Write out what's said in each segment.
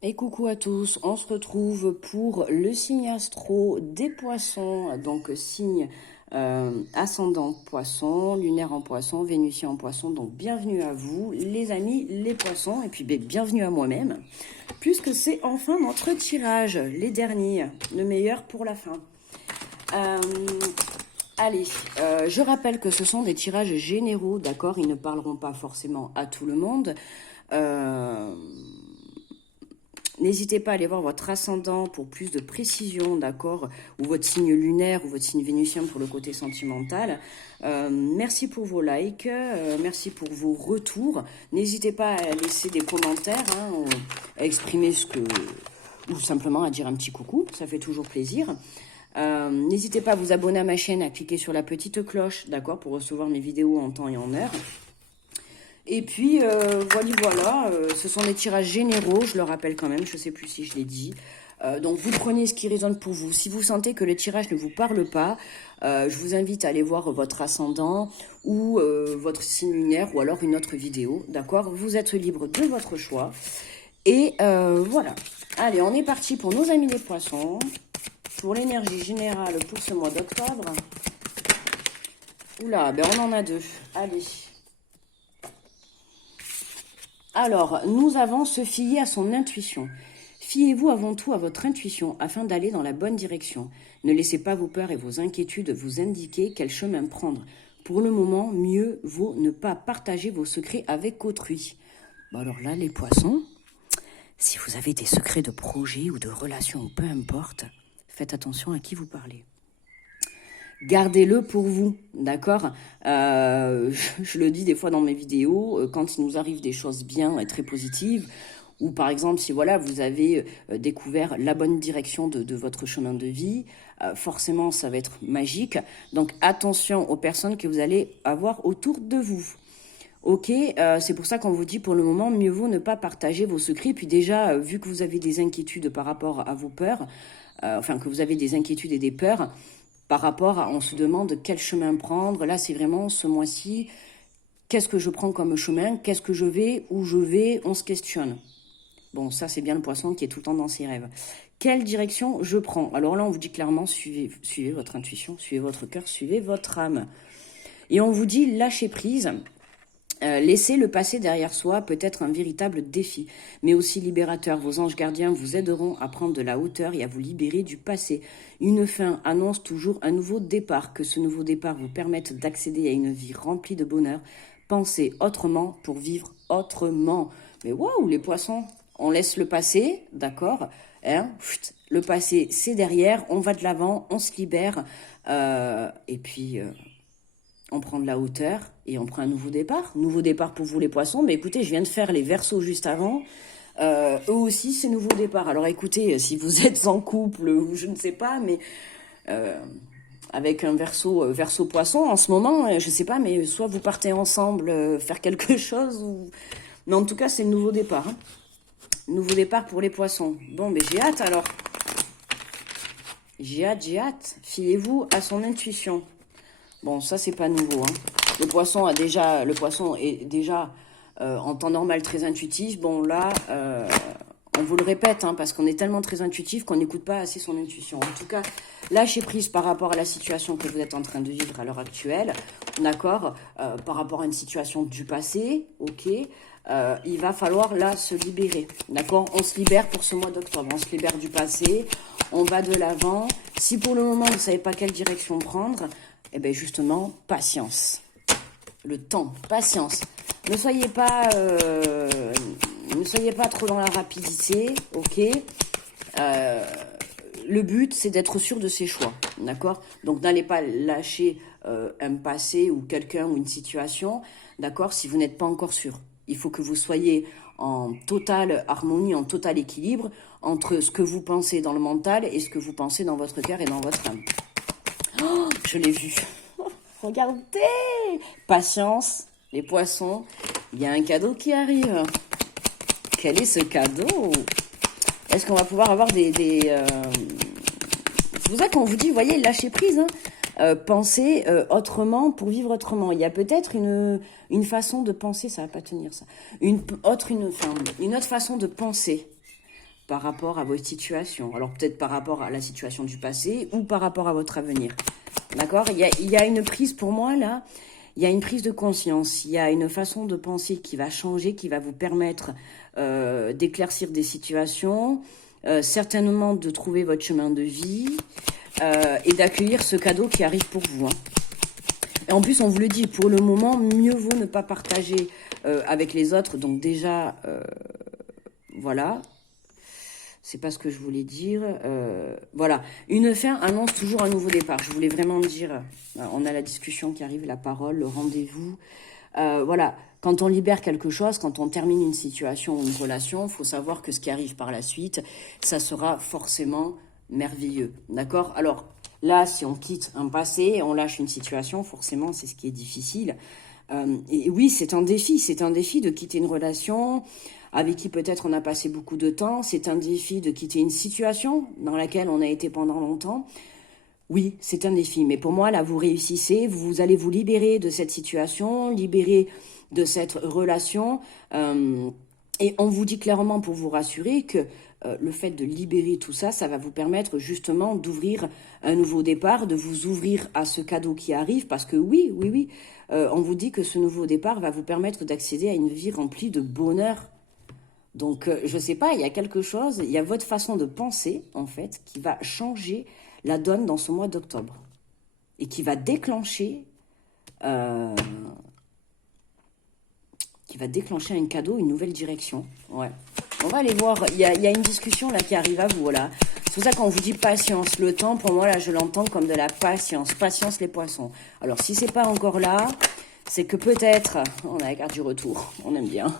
Et coucou à tous, on se retrouve pour le signe astro des poissons, donc signe ascendant poisson, lunaire en poisson, vénusien en poisson, donc bienvenue à vous les amis les poissons, et puis bienvenue à moi-même, puisque c'est enfin notre tirage, les derniers, le meilleur pour la fin. Euh, Allez, je rappelle que ce sont des tirages généraux, d'accord, ils ne parleront pas forcément à tout le monde. Euh, N'hésitez pas à aller voir votre ascendant pour plus de précision, d'accord, ou votre signe lunaire ou votre signe vénusien pour le côté sentimental. Merci pour vos likes, merci pour vos retours. N'hésitez pas à laisser des commentaires, hein, à exprimer ce que... ou simplement à dire un petit coucou, ça fait toujours plaisir. N'hésitez pas à vous abonner à ma chaîne, à cliquer sur la petite cloche, d'accord, pour recevoir mes vidéos en temps et en heure. Et puis, voilà, ce sont des tirages généraux, je le rappelle quand même, je ne sais plus si je l'ai dit. Donc, vous prenez ce qui résonne pour vous. Si vous sentez que le tirage ne vous parle pas, je vous invite à aller voir votre ascendant ou votre signe lunaire ou alors une autre vidéo, d'accord? Vous êtes libre de votre choix. Et voilà. Allez, on est parti pour nos amis les poissons, pour l'énergie générale pour ce mois d'octobre. Oula, ben on en a deux. Allez. Alors, nous avons se fier à son intuition. Fiez-vous avant tout à votre intuition afin d'aller dans la bonne direction. Ne laissez pas vos peurs et vos inquiétudes vous indiquer quel chemin prendre. Pour le moment, mieux vaut ne pas partager vos secrets avec autrui. Bon alors là, les poissons, si vous avez des secrets de projet ou de relation ou peu importe, faites attention à qui vous parlez. Gardez-le pour vous, d'accord? Je le dis des fois dans mes vidéos, quand il nous arrive des choses bien et très positives, ou par exemple si voilà vous avez découvert la bonne direction de votre chemin de vie, forcément ça va être magique. Donc attention aux personnes que vous allez avoir autour de vous. Ok, c'est pour ça qu'on vous dit pour le moment, mieux vaut ne pas partager vos secrets. Puis déjà, vu que vous avez des inquiétudes par rapport à vos peurs, enfin que vous avez des inquiétudes et des peurs, par rapport à, on se demande quel chemin prendre. Là, c'est vraiment ce mois-ci, qu'est-ce que je prends comme chemin, qu'est-ce que je vais, où je vais, on se questionne. Bon, ça, c'est bien le poisson qui est tout le temps dans ses rêves. Quelle direction je prends? Alors là, on vous dit clairement, suivez votre intuition, suivez votre cœur, suivez votre âme. Et on vous dit, lâchez prise. Laisser le passé derrière soi peut être un véritable défi, mais aussi libérateur. Vos anges gardiens vous aideront à prendre de la hauteur et à vous libérer du passé. Une fin annonce toujours un nouveau départ. Que ce nouveau départ vous permette d'accéder à une vie remplie de bonheur. Pensez autrement pour vivre autrement. Mais waouh, les poissons, on laisse le passé, d'accord, hein, le passé, c'est derrière, on va de l'avant, on se libère, et puis... on prend de la hauteur et on prend un nouveau départ. Nouveau départ pour vous les poissons. Mais écoutez, je viens de faire les Verseaux juste avant. Eux aussi, c'est nouveau départ. Alors écoutez, si vous êtes en couple ou je ne sais pas, mais avec un Verseau poisson en ce moment, je ne sais pas, mais soit vous partez ensemble faire quelque chose, ou... mais en tout cas, c'est le nouveau départ. Hein. Nouveau départ pour les poissons. Bon, mais j'ai hâte alors. J'ai hâte. Fiez-vous à son intuition. Bon, ça, c'est pas nouveau. Hein. Le poisson est déjà en temps normal très intuitif. Bon, là, on vous le répète, hein, parce qu'on est tellement très intuitif qu'on n'écoute pas assez son intuition. En tout cas, lâchez prise par rapport à la situation que vous êtes en train de vivre à l'heure actuelle. D'accord, par rapport à une situation du passé, ok. Il va falloir là se libérer. D'accord, on se libère pour ce mois d'octobre. On se libère du passé. On va de l'avant. Si pour le moment, vous ne savez pas quelle direction prendre, eh bien justement, patience. Le temps, patience. Ne soyez pas trop dans la rapidité, ok. Le but, c'est d'être sûr de ses choix, d'accord. Donc, n'allez pas lâcher un passé ou quelqu'un ou une situation, d'accord, si vous n'êtes pas encore sûr. Il faut que vous soyez en totale harmonie, en total équilibre entre ce que vous pensez dans le mental et ce que vous pensez dans votre cœur et dans votre âme. Oh, je l'ai vu. Regardez! Patience, les poissons, il y a un cadeau qui arrive. Quel est ce cadeau? Est-ce qu'on va pouvoir avoir C'est pour ça qu'on vous dit, voyez, lâchez prise, hein. Pensez autrement pour vivre autrement. Il y a peut-être une façon de penser, ça va pas tenir ça. Une autre façon de penser. par rapport à votre situation. Alors peut-être par rapport à la situation du passé ou par rapport à votre avenir. D'accord? Il y a une prise pour moi là, il y a une prise de conscience, il y a une façon de penser qui va changer, qui va vous permettre d'éclaircir des situations, certainement de trouver votre chemin de vie et d'accueillir ce cadeau qui arrive pour vous. Hein. Et en plus, on vous le dit, pour le moment, mieux vaut ne pas partager avec les autres. Donc déjà, voilà. C'est pas ce que je voulais dire. Voilà. Une fin annonce toujours un nouveau départ. Je voulais vraiment dire, on a la discussion qui arrive, la parole, le rendez-vous. Voilà. Quand on libère quelque chose, quand on termine une situation ou une relation, il faut savoir que ce qui arrive par la suite, ça sera forcément merveilleux. D'accord? Alors, là, si on quitte un passé, on lâche une situation, forcément, c'est ce qui est difficile. Et oui, c'est un défi de quitter une relation avec qui peut-être on a passé beaucoup de temps. C'est un défi de quitter une situation dans laquelle on a été pendant longtemps. Oui, c'est un défi, mais pour moi, là, vous réussissez, vous allez vous libérer de cette situation, libérer de cette relation. Et on vous dit clairement pour vous rassurer que le fait de libérer tout ça, ça va vous permettre justement d'ouvrir un nouveau départ, de vous ouvrir à ce cadeau qui arrive, parce que oui, on vous dit que ce nouveau départ va vous permettre d'accéder à une vie remplie de bonheur. Donc, je sais pas, il y a quelque chose, il y a votre façon de penser, en fait, qui va changer la donne dans ce mois d'octobre. Et qui va déclencher un cadeau, une nouvelle direction. Ouais. On va aller voir, il y a une discussion là qui arrive à vous, voilà. C'est pour ça qu'on vous dit patience. Le temps, pour moi, là, je l'entends comme de la patience. Patience, les poissons. Alors, si c'est pas encore là, c'est que peut-être, on a la carte du retour, on aime bien.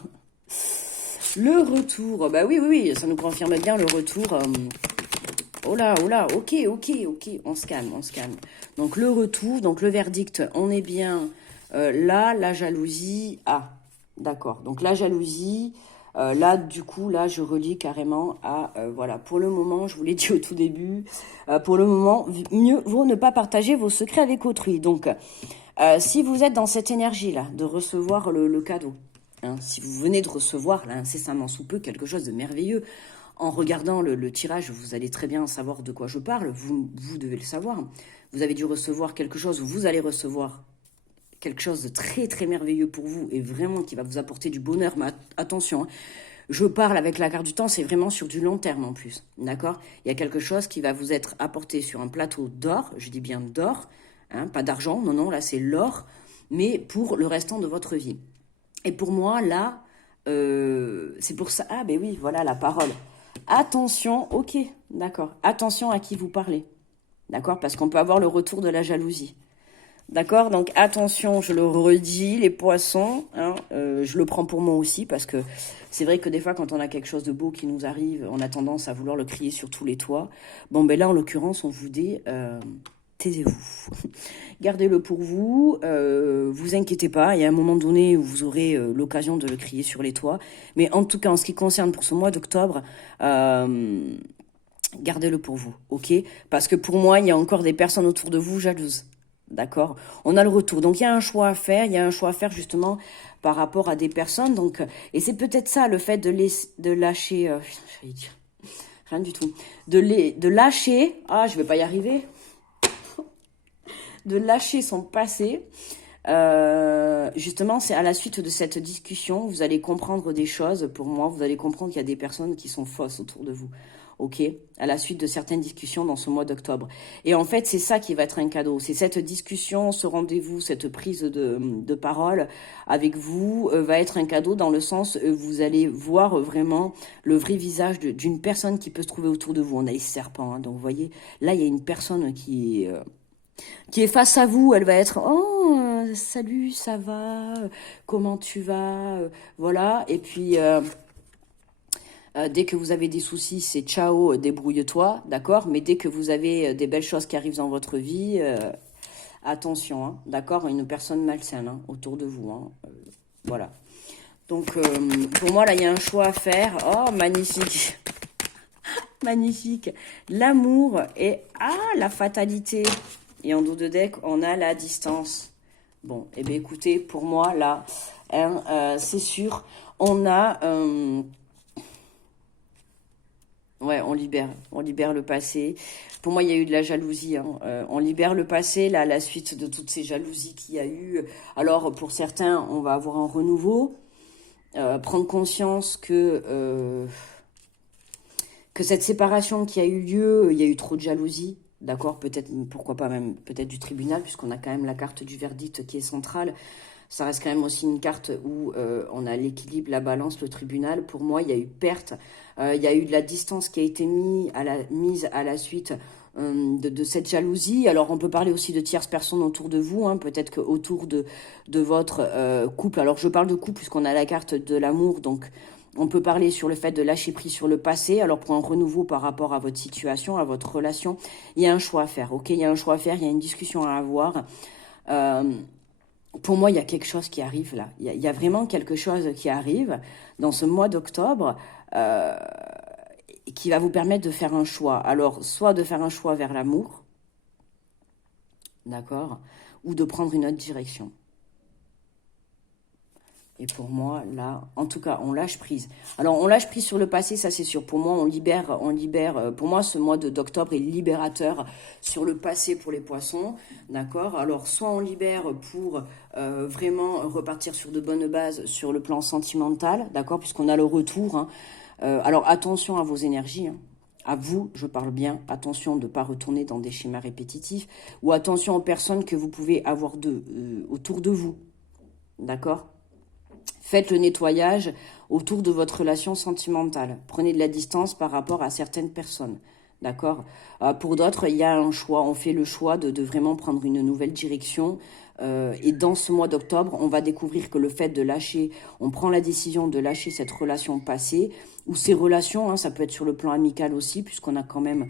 Le retour, bah oui, ça nous confirme bien le retour. Oh là, ok, on se calme. Donc le retour, donc le verdict, on est bien là, la jalousie, d'accord. Donc la jalousie, là du coup, là je relis carrément à, voilà, pour le moment, je vous l'ai dit au tout début, pour le moment, mieux vaut ne pas partager vos secrets avec autrui. Donc si vous êtes dans cette énergie-là, de recevoir le cadeau, hein, si vous venez de recevoir, là, incessamment sous peu, quelque chose de merveilleux, en regardant le tirage, vous allez très bien savoir de quoi je parle, vous devez le savoir. Vous avez dû recevoir quelque chose, ou vous allez recevoir quelque chose de très très merveilleux pour vous, et vraiment qui va vous apporter du bonheur, mais attention, hein, je parle avec la carte du temps, c'est vraiment sur du long terme en plus, d'accord? Il y a quelque chose qui va vous être apporté sur un plateau d'or, je dis bien d'or, hein, pas d'argent, non, là c'est l'or, mais pour le restant de votre vie. Et pour moi, là, c'est pour ça, ben oui, voilà la parole. Attention, ok, d'accord, attention à qui vous parlez, d'accord? Parce qu'on peut avoir le retour de la jalousie. D'accord, donc attention, je le redis, les poissons, hein, je le prends pour moi aussi parce que c'est vrai que des fois quand on a quelque chose de beau qui nous arrive, on a tendance à vouloir le crier sur tous les toits. Bon, ben là en l'occurrence, on vous dit, taisez-vous, gardez-le pour vous, vous inquiétez pas, il y a un moment donné où vous aurez l'occasion de le crier sur les toits. Mais en tout cas, en ce qui concerne pour ce mois d'octobre, gardez-le pour vous, ok? Parce que pour moi, il y a encore des personnes autour de vous jalouses. D'accord? On a le retour. Donc, il y a un choix à faire. Il y a un choix à faire, justement, par rapport à des personnes. Donc, et c'est peut-être ça, le fait de lâcher... j'allais dire... Rien du tout. De lâcher... Ah, je vais pas y arriver. De lâcher son passé. Justement, c'est à la suite de cette discussion, vous allez comprendre des choses. Pour moi, vous allez comprendre qu'il y a des personnes qui sont fausses autour de vous. Ok, à la suite de certaines discussions dans ce mois d'octobre. Et en fait, c'est ça qui va être un cadeau. C'est cette discussion, ce rendez-vous, cette prise de parole avec vous va être un cadeau dans le sens où vous allez voir vraiment le vrai visage d'une personne qui peut se trouver autour de vous. On a les serpents, hein, donc vous voyez, là, il y a une personne qui est face à vous. Elle va être « Oh, salut, ça va, comment tu vas ?» Voilà, et puis... dès que vous avez des soucis, c'est ciao, débrouille-toi, d'accord? Mais dès que vous avez des belles choses qui arrivent dans votre vie, attention, hein, d'accord? Une personne malsaine hein, autour de vous, hein, voilà. Donc, pour moi, là, il y a un choix à faire. Oh, magnifique. Magnifique. L'amour et la fatalité. Et en dos de deck, on a la distance. Bon, eh bien, écoutez, pour moi, là, hein, c'est sûr, on a... Ouais, on libère le passé. Pour moi, il y a eu de la jalousie, hein. On libère le passé, là, à la suite de toutes ces jalousies qu'il y a eu. Alors, pour certains, on va avoir un renouveau, prendre conscience que cette séparation qui a eu lieu, il y a eu trop de jalousie, d'accord? Peut-être, pourquoi pas même, peut-être du tribunal, puisqu'on a quand même la carte du verdict qui est centrale. Ça reste quand même aussi une carte où on a l'équilibre, la balance, le tribunal. Pour moi, il y a eu perte. Il y a eu de la distance qui a été mise à la suite de cette jalousie. Alors, on peut parler aussi de tierces personnes autour de vous. Hein, peut-être qu'autour de votre couple. Alors, je parle de couple puisqu'on a la carte de l'amour. Donc, on peut parler sur le fait de lâcher prise sur le passé. Alors, pour un renouveau par rapport à votre situation, à votre relation, il y a un choix à faire. Ok, il y a un choix à faire. Il y a une discussion à avoir. Euh, pour moi, il y a quelque chose qui arrive là. Il y a vraiment quelque chose qui arrive dans ce mois d'octobre euh, qui va vous permettre de faire un choix. Alors, soit de faire un choix vers l'amour, d'accord, ou de prendre une autre direction. Et pour moi, là, en tout cas, on lâche prise. Alors, on lâche prise sur le passé, ça c'est sûr. Pour moi, on libère. Pour moi, ce mois d'octobre est libérateur sur le passé pour les poissons, d'accord. Alors, soit on libère pour vraiment repartir sur de bonnes bases sur le plan sentimental, d'accord, puisqu'on a le retour. Hein. Alors, attention à vos énergies. Hein. À vous, je parle bien, attention de ne pas retourner dans des schémas répétitifs, ou attention aux personnes que vous pouvez avoir autour de vous, d'accord. Faites le nettoyage autour de votre relation sentimentale. Prenez de la distance par rapport à certaines personnes. D'accord. Pour d'autres, il y a un choix. On fait le choix de vraiment prendre une nouvelle direction. Et dans ce mois d'octobre, on va découvrir que le fait de lâcher, on prend la décision de lâcher cette relation passée, ou ces relations, hein, ça peut être sur le plan amical aussi, puisqu'on a quand même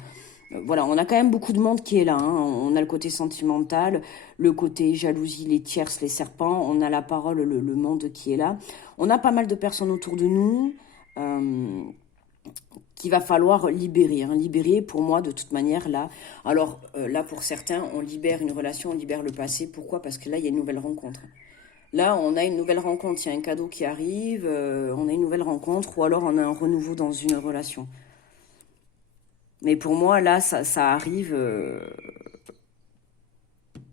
voilà, on a quand même beaucoup de monde qui est là. Hein. On a le côté sentimental, le côté jalousie, les tierces, les serpents. On a la parole, le monde qui est là. On a pas mal de personnes autour de nous euh, qu'il va falloir libérer. Hein. Libérer, pour moi, de toute manière, là. Alors, là, pour certains, on libère une relation, on libère le passé. Pourquoi? Parce que là, il y a une nouvelle rencontre. Là, on a une nouvelle rencontre. Il y a un cadeau qui arrive, on a une nouvelle rencontre, ou alors on a un renouveau dans une relation. Mais pour moi, là, ça arrive.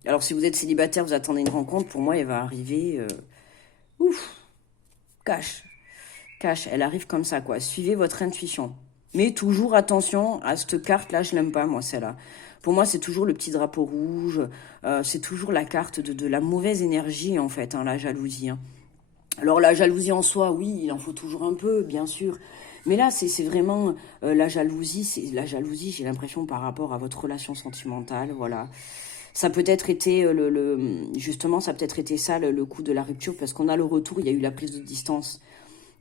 Alors, si vous êtes célibataire, vous attendez une rencontre, pour moi, elle va arriver. Ouf, cash. Cash, elle arrive comme ça, quoi. Suivez votre intuition. Mais toujours attention à cette carte-là, je l'aime pas, moi, celle-là. Pour moi, c'est toujours le petit drapeau rouge. C'est toujours la carte de la mauvaise énergie, en fait, hein, la jalousie. Hein. Alors la jalousie en soi, oui, il en faut toujours un peu, bien sûr. Mais là, c'est vraiment la jalousie. C'est la jalousie, j'ai l'impression, par rapport à votre relation sentimentale, voilà. Ça peut être été justement, ça a peut-être été ça le coup de la rupture, parce qu'on a le retour, il y a eu la prise de distance.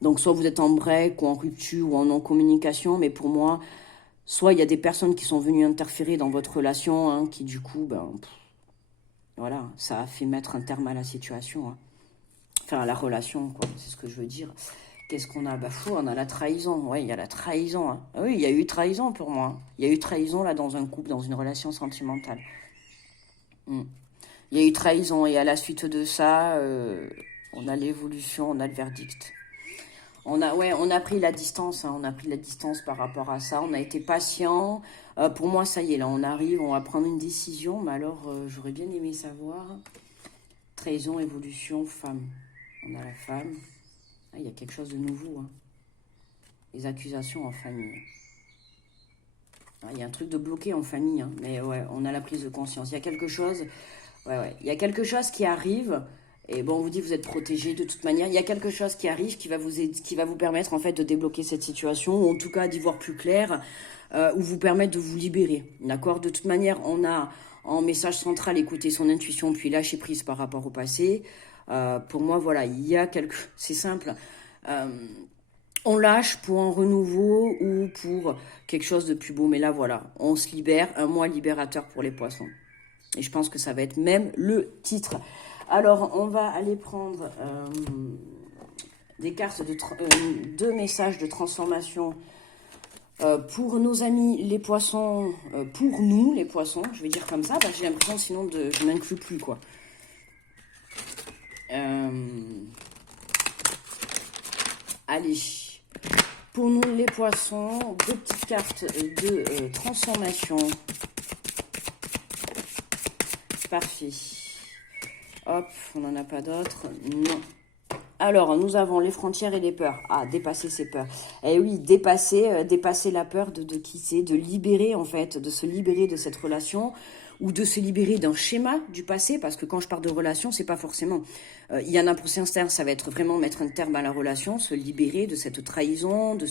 Donc soit vous êtes en break ou en rupture ou en non-communication, mais pour moi, soit il y a des personnes qui sont venues interférer dans votre relation, hein, qui du coup, ben, voilà, ça a fait mettre un terme à la situation. Hein. Enfin, à la relation, quoi, c'est ce que je veux dire. Qu'est-ce qu'on a? Bah, fou, on a la trahison. Ouais, il y a la trahison. Hein. Ah oui, il y a eu trahison pour moi. Hein. Il y a eu trahison là dans un couple, dans une relation sentimentale. Mm. Il y a eu trahison et à la suite de ça, on a l'évolution, on a le verdict. On a pris la distance, hein, on a pris la distance par rapport à ça. On a été patient. Pour moi, ça y est, là, on arrive, on va prendre une décision. Mais alors, j'aurais bien aimé savoir. Trahison, évolution, femme. On a la femme. Ah, il y a quelque chose de nouveau. Hein. Les accusations en famille. Ah, il y a un truc de bloqué en famille, hein. Mais ouais, on a la prise de conscience. Il y a quelque chose, ouais, il y a quelque chose qui arrive. Et bon, on vous dit vous êtes protégé de toute manière. Il y a quelque chose qui arrive qui va vous aider, qui va vous permettre en fait de débloquer cette situation, ou en tout cas d'y voir plus clair, ou vous permettre de vous libérer. D'accord. De toute manière, on a en message central écouter son intuition puis lâcher prise par rapport au passé. Pour moi, voilà, il y a quelque, c'est simple. Euh, on lâche pour un renouveau ou pour quelque chose de plus beau. Mais là, voilà, on se libère, un mois libérateur pour les poissons. Et je pense que ça va être même le titre. Alors, on va aller prendre des cartes de messages de transformation pour nos amis les poissons, pour nous les poissons, je vais dire comme ça, parce que j'ai l'impression sinon je m'inclus plus, quoi. Allez. Pour nous, les poissons, deux petites cartes de transformation. Parfait. Hop, on n'en a pas d'autres. Non. Alors, nous avons les frontières et les peurs. Ah, dépasser ces peurs. Eh oui, dépasser la peur de quitter, de libérer en fait, de se libérer de cette relation ou de se libérer d'un schéma du passé, parce que quand je parle de relation, c'est pas forcément. Il y en a pour certains, ça va être vraiment mettre un terme à la relation, se libérer de cette trahison, de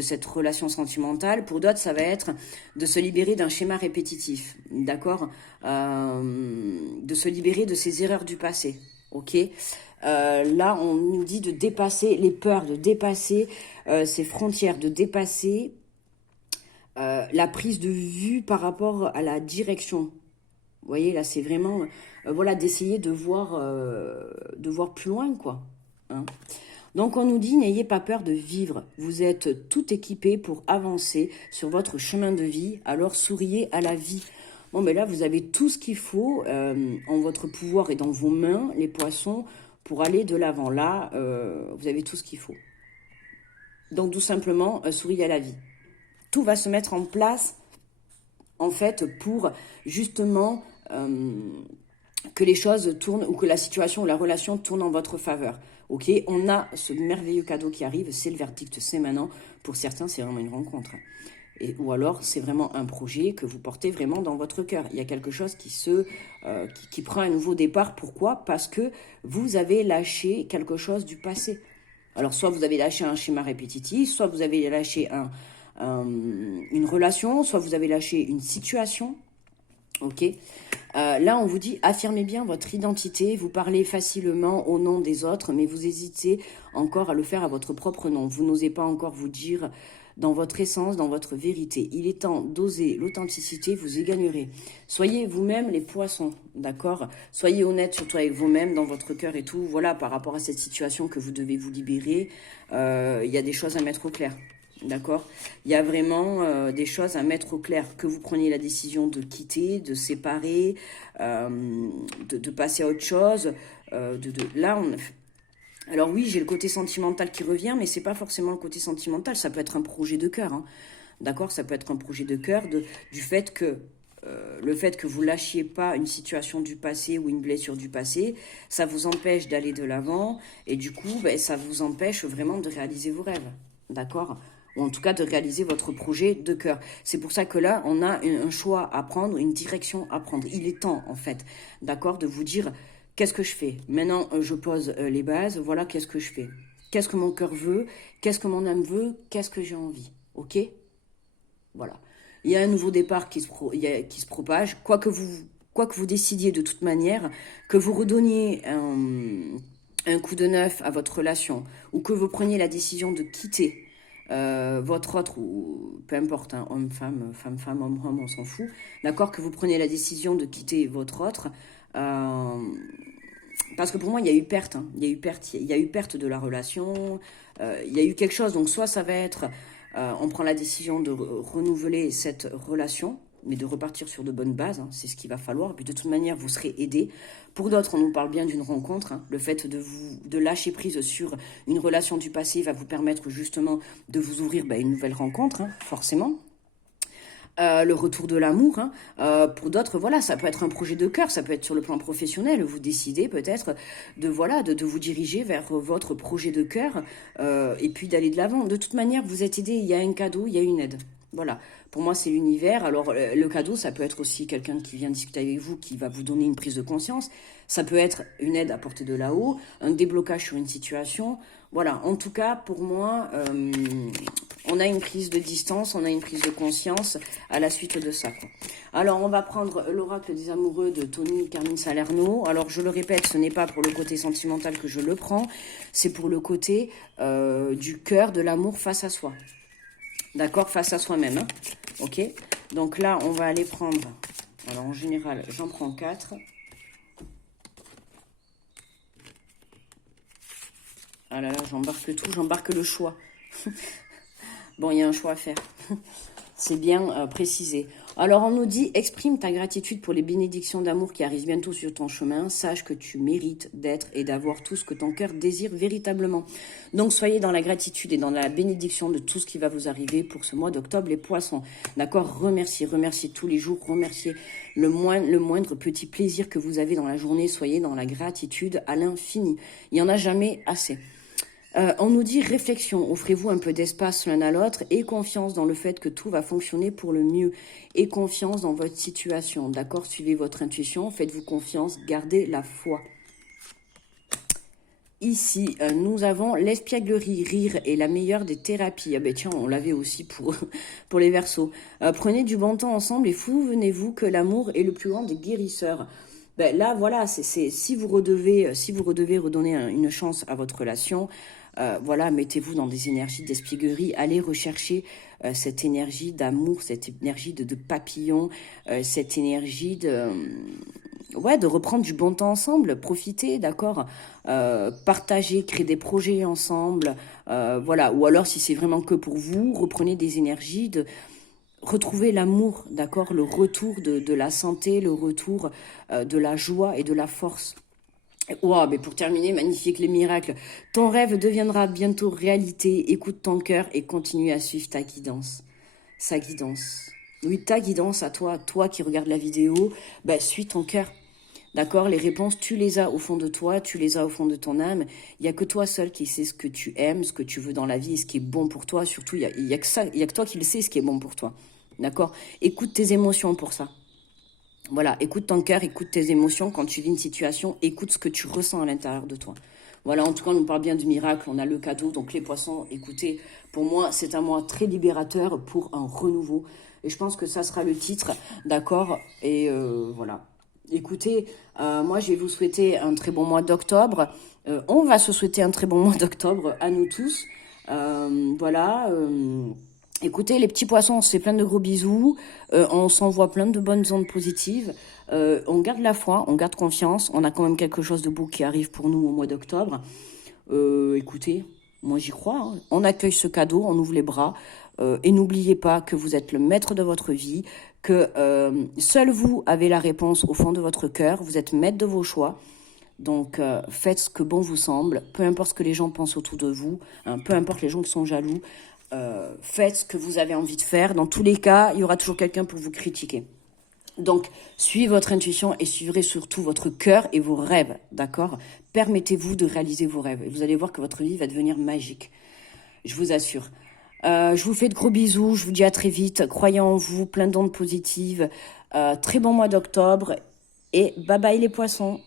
cette relation sentimentale. Pour d'autres, ça va être de se libérer d'un schéma répétitif, d'accord, de se libérer de ces erreurs du passé, ok. Là, on nous dit de dépasser les peurs, de dépasser ces frontières, de dépasser la prise de vue par rapport à la direction. Vous voyez, là, c'est vraiment, voilà, d'essayer de voir plus loin, quoi. Hein. Donc, on nous dit, n'ayez pas peur de vivre. Vous êtes tout équipé pour avancer sur votre chemin de vie, alors souriez à la vie. Bon, mais là, vous avez tout ce qu'il faut en votre pouvoir et dans vos mains, les poissons, pour aller de l'avant. Là, vous avez tout ce qu'il faut. Donc, tout simplement, souriez à la vie. Tout va se mettre en place, en fait, pour justement que les choses tournent ou que la situation ou la relation tourne en votre faveur. Ok, on a ce merveilleux cadeau qui arrive, c'est le verdict, c'est maintenant. Pour certains, c'est vraiment une rencontre. Ou alors, c'est vraiment un projet que vous portez vraiment dans votre cœur. Il y a quelque chose qui prend un nouveau départ. Pourquoi? Parce que vous avez lâché quelque chose du passé. Alors, soit vous avez lâché un schéma répétitif, soit vous avez lâché une relation, soit vous avez lâché une situation. Ok. Là, on vous dit, affirmez bien votre identité. Vous parlez facilement au nom des autres, mais vous hésitez encore à le faire à votre propre nom. Vous n'osez pas encore vous dire dans votre essence, dans votre vérité. Il est temps d'oser l'authenticité, vous y gagnerez. Soyez vous-même les poissons, d'accord? Soyez honnête surtout avec vous-même, dans votre cœur et tout. Voilà, par rapport à cette situation que vous devez vous libérer, il y a des choses à mettre au clair. D'accord? Il y a vraiment des choses à mettre au clair. Que vous preniez la décision de quitter, de séparer, de passer à autre chose. Là, alors oui, j'ai le côté sentimental qui revient, mais c'est pas forcément le côté sentimental. Ça peut être un projet de cœur. Hein. D'accord? Ça peut être un projet de cœur du fait que le fait que vous lâchiez pas une situation du passé ou une blessure du passé, ça vous empêche d'aller de l'avant et du coup, ça vous empêche vraiment de réaliser vos rêves. D'accord? Ou en tout cas de réaliser votre projet de cœur. C'est pour ça que là, on a un choix à prendre, une direction à prendre. Il est temps, en fait, d'accord, de vous dire, qu'est-ce que je fais? Maintenant, je pose les bases, voilà, qu'est-ce que je fais? Qu'est-ce que mon cœur veut? Qu'est-ce que mon âme veut? Qu'est-ce que j'ai envie? Ok? Voilà. Il y a un nouveau départ qui se propage, quoi que vous décidiez de toute manière, que vous redonniez un coup de neuf à votre relation, ou que vous preniez la décision de quitter votre autre, ou peu importe, hein, homme, femme, homme, homme, on s'en fout, d'accord, que vous preniez la décision de quitter votre autre, parce que pour moi, il y a eu perte, hein, il y a eu perte de la relation, il y a eu quelque chose, donc soit ça va être, on prend la décision de renouveler cette relation, mais de repartir sur de bonnes bases, hein, c'est ce qu'il va falloir. Et puis de toute manière, vous serez aidé. Pour d'autres, on nous parle bien d'une rencontre. Hein. Le fait de lâcher prise sur une relation du passé va vous permettre justement de vous ouvrir une nouvelle rencontre, hein, forcément. Le retour de l'amour. Hein. Pour d'autres, voilà, ça peut être un projet de cœur, ça peut être sur le plan professionnel. Vous décidez peut-être de vous diriger vers votre projet de cœur et puis d'aller de l'avant. De toute manière, vous êtes aidé, il y a un cadeau, il y a une aide. Voilà, pour moi c'est l'univers. Alors le cadeau, ça peut être aussi quelqu'un qui vient discuter avec vous, qui va vous donner une prise de conscience. Ça peut être une aide apportée de là-haut, un déblocage sur une situation. Voilà, en tout cas, pour moi, on a une prise de distance, on a une prise de conscience à la suite de ça, quoi. Alors, on va prendre l'oracle des amoureux de Tony Carmine Salerno. Alors, je le répète, ce n'est pas pour le côté sentimental que je le prends, c'est pour le côté du cœur, de l'amour face à soi. D'accord, face à soi-même. Hein. Ok. Donc là, on va aller prendre. Alors en général, j'en prends 4. Ah là là, j'embarque tout, j'embarque le choix. Bon, il y a un choix à faire. C'est bien précisé. Alors on nous dit, exprime ta gratitude pour les bénédictions d'amour qui arrivent bientôt sur ton chemin. Sache que tu mérites d'être et d'avoir tout ce que ton cœur désire véritablement. Donc soyez dans la gratitude et dans la bénédiction de tout ce qui va vous arriver pour ce mois d'octobre, les poissons. D'accord? Remerciez tous les jours, remerciez le moindre petit plaisir que vous avez dans la journée. Soyez dans la gratitude à l'infini. Il n'y en a jamais assez. On nous dit réflexion, offrez-vous un peu d'espace l'un à l'autre et confiance dans le fait que tout va fonctionner pour le mieux et confiance dans votre situation, d'accord? Suivez votre intuition, faites-vous confiance, gardez la foi. Ici, nous avons l'espièglerie, rire est la meilleure des thérapies. Ah ben tiens, on l'avait aussi pour les Verseaux. Prenez du bon temps ensemble et souvenez-vous que l'amour est le plus grand des guérisseurs. Ben là, voilà, si vous redevez redonner une chance à votre relation, voilà, mettez-vous dans des énergies d'espièglerie, allez rechercher cette énergie d'amour, cette énergie de papillon, cette énergie de reprendre du bon temps ensemble, profiter, d'accord, partager, créer des projets ensemble, voilà, ou alors si c'est vraiment que pour vous, reprenez des énergies de retrouver l'amour, d'accord, le retour de la santé, le retour de la joie et de la force. Wow, mais pour terminer, magnifique les miracles. Ton rêve deviendra bientôt réalité. Écoute ton cœur et continue à suivre ta guidance. Sa guidance. Oui, ta guidance à toi, toi qui regardes la vidéo, bah, suis ton cœur. D'accord? Les réponses, tu les as au fond de toi, tu les as au fond de ton âme. Il n'y a que toi seul qui sais ce que tu aimes, ce que tu veux dans la vie et ce qui est bon pour toi. Surtout, il y a que toi qui le sais, ce qui est bon pour toi. D'accord? Écoute tes émotions pour ça. Voilà, écoute ton cœur, écoute tes émotions. Quand tu vis une situation, écoute ce que tu ressens à l'intérieur de toi. Voilà, en tout cas, on nous parle bien du miracle, on a le cadeau. Donc les poissons, écoutez, pour moi, c'est un mois très libérateur pour un renouveau. Et je pense que ça sera le titre, d'accord? Et voilà. Écoutez, moi, je vais vous souhaiter un très bon mois d'octobre. On va se souhaiter un très bon mois d'octobre à nous tous. Voilà. Écoutez, les petits poissons, on se fait plein de gros bisous, on s'envoie plein de bonnes ondes positives, on garde la foi, on garde confiance, on a quand même quelque chose de beau qui arrive pour nous au mois d'octobre. Écoutez, moi j'y crois, hein. On accueille ce cadeau, on ouvre les bras, et n'oubliez pas que vous êtes le maître de votre vie, que seul vous avez la réponse au fond de votre cœur, vous êtes maître de vos choix. Donc faites ce que bon vous semble, peu importe ce que les gens pensent autour de vous, hein, peu importe les gens qui sont jaloux. Faites ce que vous avez envie de faire. Dans tous les cas, il y aura toujours quelqu'un pour vous critiquer. Donc, suivez votre intuition et suivrez surtout votre cœur et vos rêves, d'accord? Permettez-vous de réaliser vos rêves. Et vous allez voir que votre vie va devenir magique. Je vous assure. Je vous fais de gros bisous. Je vous dis à très vite. Croyez en vous, plein d'ondes positives. Très bon mois d'octobre. Et bye bye les poissons.